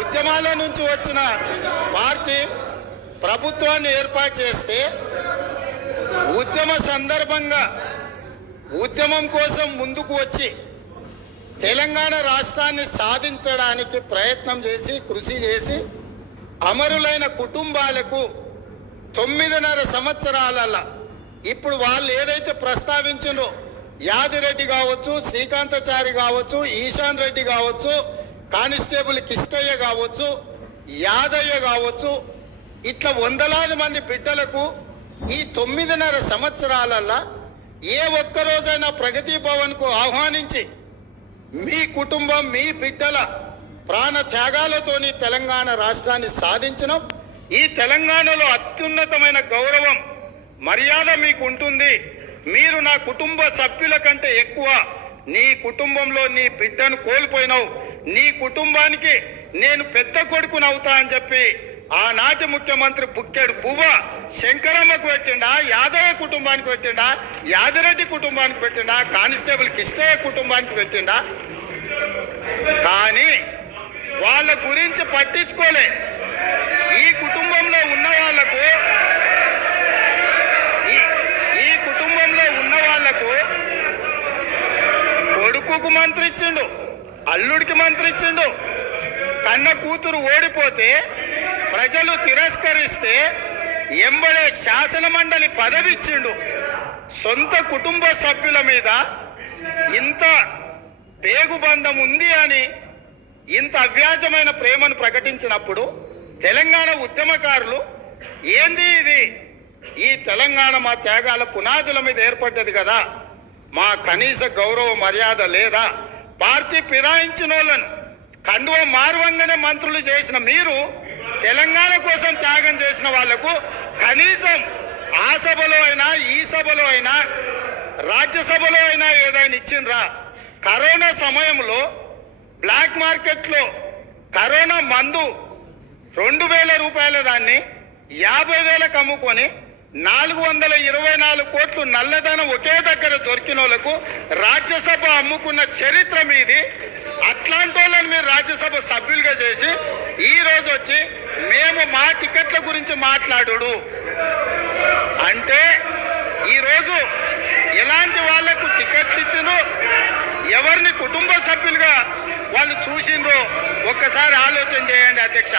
ఉద్యమాల నుంచి వచ్చిన పార్టీ ప్రభుత్వాన్ని ఏర్పాటు చేస్తే ఉద్యమ సందర్భంగా ఉద్యమం కోసం ముందుకు వచ్చి తెలంగాణ రాష్ట్రాన్ని సాధించడానికి ప్రయత్నం చేసి కృషి చేసి అమరులైన కుటుంబాలకు 9.5 సంవత్సరాలలో ఇప్పుడు వాళ్ళు ఏదైతే ప్రస్తావించిందో యాదిరెడ్డి కావచ్చు, శ్రీకాంతాచారి కావచ్చు, ఈశాన్ రెడ్డి కావచ్చు, కానిస్టేబుల్ కిష్టయ్య కావచ్చు, యాదయ్య కావచ్చు, ఇట్లా వందలాది మంది బిడ్డలకు ఈ 9.5 సంవత్సరాలలో ఏ ఒక్కరోజైనా ప్రగతి భవన్కు ఆహ్వానించి మీ కుటుంబం మీ బిడ్డల ప్రాణ త్యాగాలతోని తెలంగాణ రాష్ట్రాన్ని సాధించడం, ఈ తెలంగాణలో అత్యున్నతమైన గౌరవం మర్యాద మీకు ఉంటుంది. మీరు నా కుటుంబ సభ్యుల కంటే ఎక్కువ నీ కుటుంబంలో నీ బిడ్డను కోల్పోయినావు, నీ కుటుంబానికి నేను పెద్ద కొడుకునవుతా అని చెప్పి ఆనాటి ముఖ్యమంత్రి బుక్కెడు పువ్వ శంకరమ్మకు పెట్టిండా, యాదయ్య కుటుంబానికి పెట్టిండా, యాదిరెడ్డి కుటుంబానికి పెట్టిండా, కానిస్టేబుల్ కిష్టయ్య కుటుంబానికి పెట్టిండా. కానీ వాళ్ళ గురించి పట్టించుకోలే. ఈ కుటుంబంలో ఉన్న వాళ్లకు కొడుకుకు మంత్రి ఇచ్చిండు, అల్లుడికి మంత్రి ఇచ్చిండు. కన్న కూతురు ఓడిపోతే ప్రజలు తిరస్కరిస్తే ఎంబడే శాసన మండలి పదవి ఇచ్చిండు. సొంత కుటుంబ సభ్యుల మీద ఇంత పేగుబంధం ఉంది అని ఇంత అవ్యాజమైన ప్రేమను ప్రకటించినప్పుడు తెలంగాణ ఉద్యమకారులు ఏంది ఇది, ఈ తెలంగాణ మా త్యాగాల పునాదుల మీద ఏర్పడ్డది కదా, మా కనీస గౌరవ మర్యాద లేదా, పార్టీ ఫిరాయించిన వాళ్ళను కండువ మార్వంగానే మంత్రులు చేసిన మీరు తెలంగాణ కోసం త్యాగం చేసిన వాళ్లకు కనీసం ఆ సభలో అయినా ఈ సభలో అయినా రాజ్యసభలో అయినా ఏదైనా ఇచ్చిండ్రా? కరోనా సమయంలో బ్లాక్ మార్కెట్లో కరోనా మందు 2,000 రూపాయల దాన్ని 50,000కు అమ్ముకొని 424 కోట్లు నల్లధనం ఒకే దగ్గర దొరికిన వాళ్ళకు రాజ్యసభ అమ్ముకున్న చరిత్ర మీది. అట్లాంటి వాళ్ళని మీరు రాజ్యసభ సభ్యులుగా చేసి ఈ రోజు వచ్చి మేము మా టికెట్ల గురించి మాట్లాడు అంటే ఈరోజు ఎలాంటి వాళ్లకు టికెట్లు ఇచ్చినో, ఎవరిని కుటుంబ సభ్యులుగా వాళ్ళు చూసిండ్రో ఒక్కసారి ఆలోచన చేయండి అధ్యక్ష.